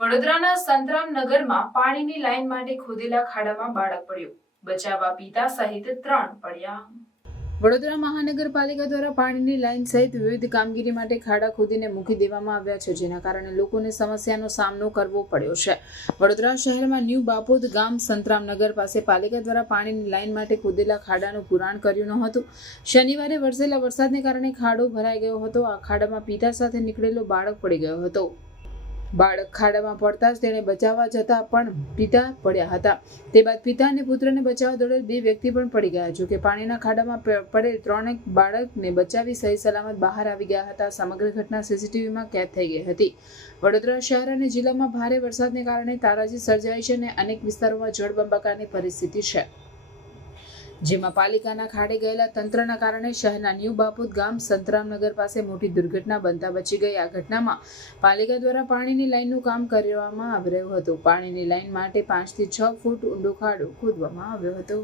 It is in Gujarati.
વડોદરાના સંતરામ નગરમાં પાણીની લાઈન માટે ખોદેલા ખાડામાં બાળક પડ્યું. બચાવવા પિતા સહિત ત્રણ પડ્યા. વડોદરા મહાનગરપાલિકા દ્વારા પાણીની લાઈન સહિત વિવિધ કામગીરી માટે ખાડા ખોદીને મૂકી દેવામાં આવ્યા છે, જેના કારણે લોકોને સમસ્યાનો સામનો કરવો પડ્યો છે. વડોદરા શહેરમાં ન્યૂ બાપોદ ગામ સંતરામનગર પાસે પાલિકા દ્વારા પાણીની લાઇન માટે ખોદેલા ખાડાનું પુરાણ કર્યું ન હતું શનિવારે વરસેલા વરસાદને કારણે ખાડો ભરાઈ ગયો હતો. આ ખાડામાં પિતા સાથે નીકળેલો બાળક પડી ગયો હતો. બાળક ખાડામાં પડતા જ તેણે બચાવવા જતાં પણ પિતા પડ્યા હતા. તે બાદ પિતા અને પુત્રને બચાવવા દોડેલ બે વ્યક્તિ પણ પડી ગયા. જોકે પાણીના ખાડામાં પડેલ ત્રણેક બાળકને બચાવી સહી સલામત બહાર આવી ગયા હતા. સમગ્ર ઘટના સીસીટીવીમાં કેદ થઈ ગઈ હતી. વડોદરા શહેર અને જિલ્લામાં ભારે વરસાદને કારણે તારાજી સર્જાઈ છે અને અનેક વિસ્તારોમાં જળબંબાકારની પરિસ્થિતિ છે. જેમાં પાલિકાના ખાડે ગયેલા તંત્રના કારણે શહેરના ન્યૂ બાપુત ગામ સંતરામનગર પાસે મોટી દુર્ઘટના બનતા બચી ગઈ. આ ઘટનામાં પાલિકા દ્વારા પાણીની લાઇનનું કામ કરવામાં આવી રહ્યું હતું. પાણીની લાઇન માટે પાંચથી છ ફૂટ ઊંડો ખાડો ખોદવામાં આવ્યો હતો.